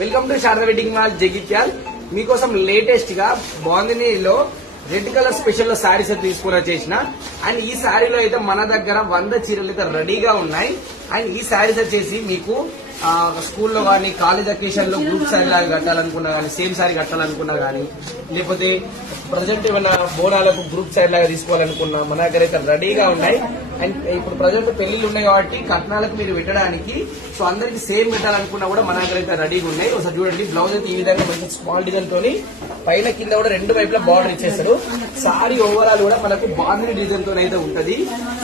Welcome to Sharada wedding mall Jagtial. మీకోసం latest గా బాందినీలో red colour special లో శారీస్ అయితే తీసుకుని వచ్చేసిన. అండ్ ఈ శారీలో అయితే మన దగ్గర 100 చీరలు అయితే రెడీగా ఉన్నాయి. అండ్ ఈ శారీస్ వచ్చేసి మీకు స్కూల్లో కానీ కాలేజ్ అకేషన్ లో గ్రూప్ శారీ లాగా కట్టాలనుకున్నా కానీ, సేమ్ శారీ కట్టాలనుకున్నా కానీ, లేకపోతే ప్రజెంట్ ఏమైనా బోనాలకు గ్రూప్ శారీ లాగా తీసుకోవాలనుకున్నా మన దగ్గర అయితే రెడీగా ఉన్నాయి. అండ్ ఇప్పుడు ప్రజెంట్ పెళ్లిళ్ళు ఉన్నాయి కాబట్టి కట్నాలకు మీరు పెట్టడానికి, సో అందరికి సేమ్ పెట్టాలనుకున్నా కూడా మన దగ్గర అయితే రెడీగా ఉన్నాయి. ఒకసారి చూడండి, బ్లౌజ్ అయితే ఈ విధంగా మంచి స్మాల్ డిజైన్ తోని పైన కింద కూడా రెండు వైపులా బార్డర్ ఇచ్చేస్తారు. సారీ ఓవరాల్ కూడా మనకు బాందిని డిజైన్ తో అయితే ఉంటది.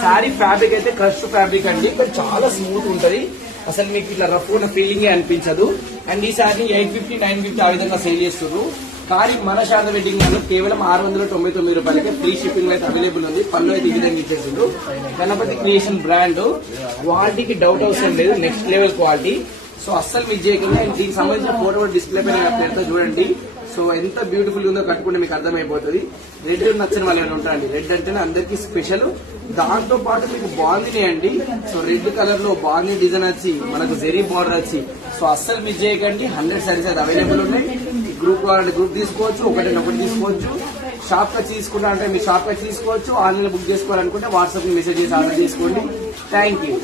సారీ ఫ్యాబ్రిక్ అయితే క్రష్ ఫ్యాబ్రిక్ అండి, కానీ చాలా స్మూత్ ఉంటది. అసలు మీకు ఇట్లా రఫ్ ఉన్న ఫీలింగ్ అనిపించదు. అండ్ ఈ సారీ 850, 950 ఆ విధంగా సేల్ చేస్తున్నారు. కానీ మన శారద వెడ్డింగ్ మాల్ కేవలం 699 రూపాయలకి ఫ్రీ షిప్పింగ్ అయితే అవైలబుల్ ఉంది. పళ్ళు అయితే ఈ విధంగా ఇచ్చేసిండు. గణపతి క్రియేషన్ బ్రాండ్, క్వాలిటీకి డౌట్ అవసరం లేదు, నెక్స్ట్ లెవెల్ క్వాలిటీ. సో అస్సలు మిస్ చేయకుండా. దీనికి సంబంధించిన ఫోటో డిస్ప్లే పైన పెడతా చూడండి. సో ఎంత బ్యూటిఫుల్ ఉందో కట్టుకుంటే మీకు అర్థమైపోతుంది. రెడ్ నచ్చిన వాళ్ళు ఏమైనా ఉంటారండి, రెడ్ అంటేనే అందరికీ స్పెషల్. దాంతో పాటు మీకు బాందిని అండి, సో రెడ్ కలర్ లో బాందిని డిజైన్ వచ్చి మనకు జెరీ బార్డర్ వచ్చి, సో అస్సలు మిస్ చేయకండి. 100 సారీస్ అయితే అవైలబుల్ ఉన్నాయి. గ్రూప్ కావాలంటే గ్రూప్ తీసుకోవచ్చు, ఒకటి తీసుకోవచ్చు. షాప్ వచ్చి తీసుకుంటా అంటే మీరు షాప్ వచ్చి తీసుకోవచ్చు. ఆన్లైన్ బుక్ చేసుకోవాలనుకుంటే వాట్సాప్ మెసేజ్ చేసి ఆర్డర్ చేసుకోండి. Thank you.